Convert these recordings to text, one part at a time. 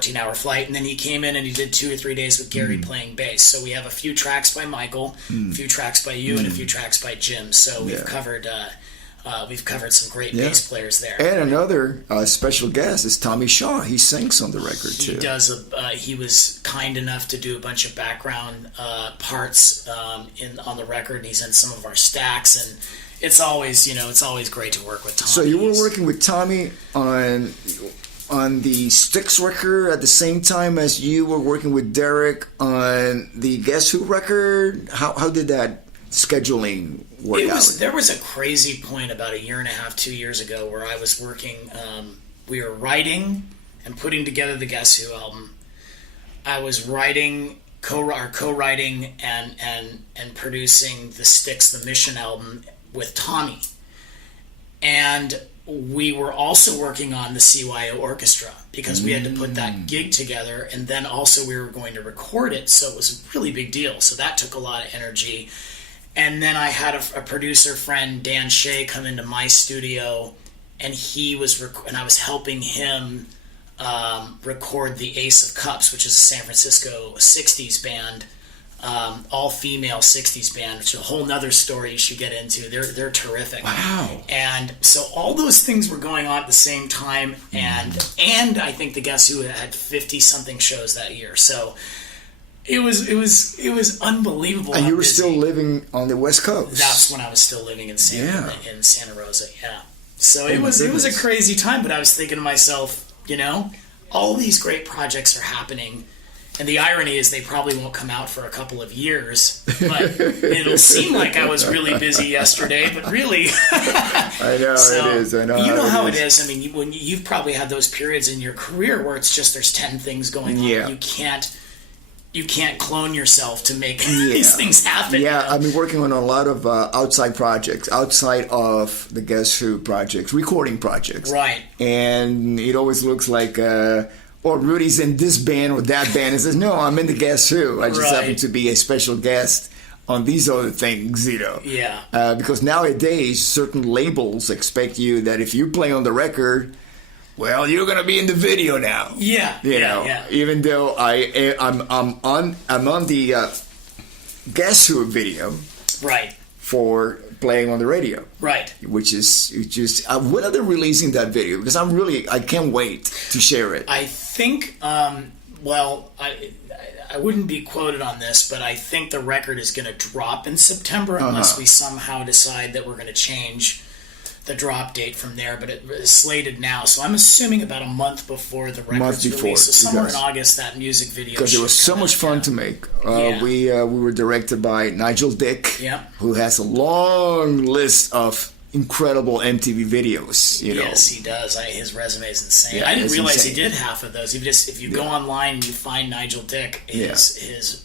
14-hour flight, and then he came in and he did 2 or 3 days with Gary playing bass. So we have a few tracks by Michael, a few tracks by you, and a few tracks by Jim. So we've covered some great bass players there. And another special guest is Tommy Shaw. He sings on the record too. He does. He was kind enough to do a bunch of background parts on the record. And he's in some of our stacks, and it's always great to work with Tommy. So you were working with Tommy on the Styx record at the same time as you were working with Derek on the Guess Who record. How did that scheduling work out? There was a crazy point about 1.5 years, 2 years ago where I was working. We were writing and putting together the Guess Who album. I was co-writing and producing the Styx The Mission album with Tommy, and we were also working on the CYO Orchestra because we had to put that gig together, and then also we were going to record it, so it was a really big deal. So that took a lot of energy. And then I had a producer friend, Dan Shea, come into my studio, and and I was helping him record the Ace of Cups, which is a San Francisco 60s band, all-female 60s band, which is a whole nother story you should get into. They're terrific. Wow. And so all those things were going on at the same time, and I think the Guess Who had 50-something shows that year. So it was unbelievable. And you were still living on the West Coast. That's when I was still living in Santa Rosa. Yeah. So it was a crazy time, but I was thinking to myself, all these great projects are happening, and the irony is they probably won't come out for a couple of years, but it'll seem like I was really busy yesterday, but really I know it is. I know you know how it is. I mean, when you've probably had those periods in your career where it's just there's 10 things going on. Yeah. You can't clone yourself to make these things happen. Yeah, I've been working on a lot of outside projects, outside of the Guess Who projects, recording projects. Right. And it always looks like, Rudy's in this band or that band. And says, no, I'm in the Guess Who. I just happen to be a special guest on these other things, Yeah. Because nowadays, certain labels expect you that if you play on the record, well, you're gonna be in the video now. Yeah, yeah. Even though I'm on the Guess Who video, right, for playing on the radio, right. Which is when are they releasing that video? Because I can't wait to share it. I think, I wouldn't be quoted on this, but I think the record is going to drop in September unless we somehow decide that we're going to change the drop date from there, but it is slated now, so I'm assuming about a month before the record's released. So somewhere in August, that music video. Because it was so much fun to make. We were directed by Nigel Dick, who has a long list of incredible MTV videos. Yes, he does. His resume is insane. I didn't realize he did half of those. If you go online and you find Nigel Dick, his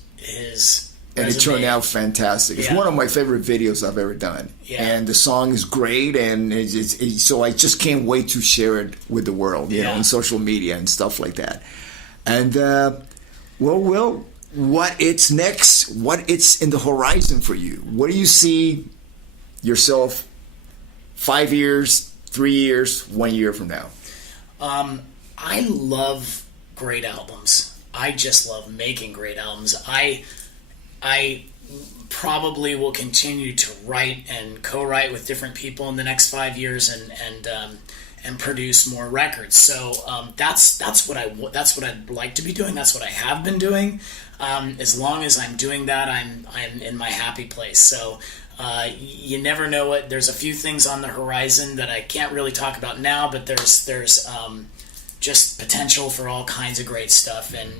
and it turned out fantastic. It's one of my favorite videos I've ever done. Yeah. And the song is great, and so I just can't wait to share it with the world, on social media and stuff like that. And, Will, what it's next? What it's in the horizon for you? What do you see yourself 5 years, 3 years, 1 year from now? I love great albums. I just love making great albums. I probably will continue to write and co-write with different people in the next 5 years and produce more records. So that's what I'd like to be doing. That's what I have been doing. As long as I'm doing that, I'm in my happy place. So you never know what. There's a few things on the horizon that I can't really talk about now, but there's just potential for all kinds of great stuff, and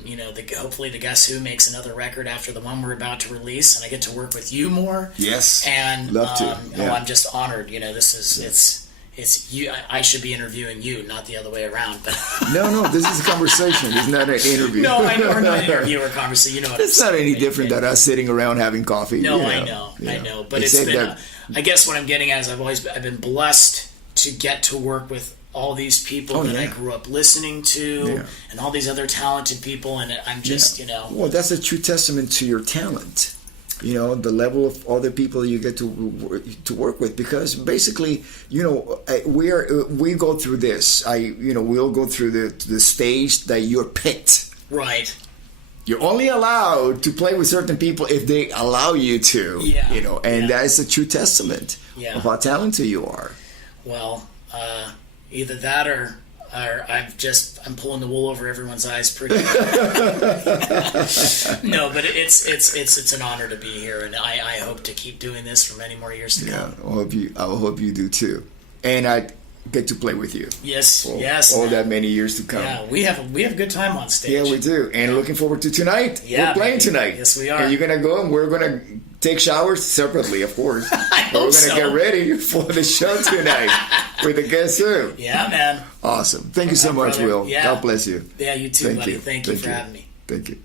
hopefully the Guess Who makes another record after the one we're about to release, and I get to work with you more. Yes, and love to. I'm just honored. This is it's you. I should be interviewing you, not the other way around. But no, this is a conversation. It's not an interview. No, I know, or not an interview or conversation. It's not any different than us sitting around having coffee. No, I know. But it's been. I guess what I'm getting at is I've been blessed to get to work with all these people that I grew up listening to, and all these other talented people, and I'm just, Well, that's a true testament to your talent. you know, the level of other people you get to work with, because basically, you know, we go through this. We'll go through the stage that you're picked. Right. You're only allowed to play with certain people if they allow you to. Yeah. You know, and that is a true testament of how talented you are. Well, either that or I'm pulling the wool over everyone's eyes pretty hard. No, but it's an honor to be here, and I hope to keep doing this for many more years to come. I hope you do too, and I get to play with you. Yes, all that many years to come. Yeah, we have a good time on stage. Yeah, we do, and looking forward to tonight. Yeah, we're playing tonight. Yes, we are. And you're gonna go, and we're gonna take showers separately, of course. We're gonna get ready for the show tonight with the guest too. Yeah, man. Awesome. Thank you so much, brother. Will. Yeah. God bless you. Yeah, you too, buddy. Thank you for having me. Thank you.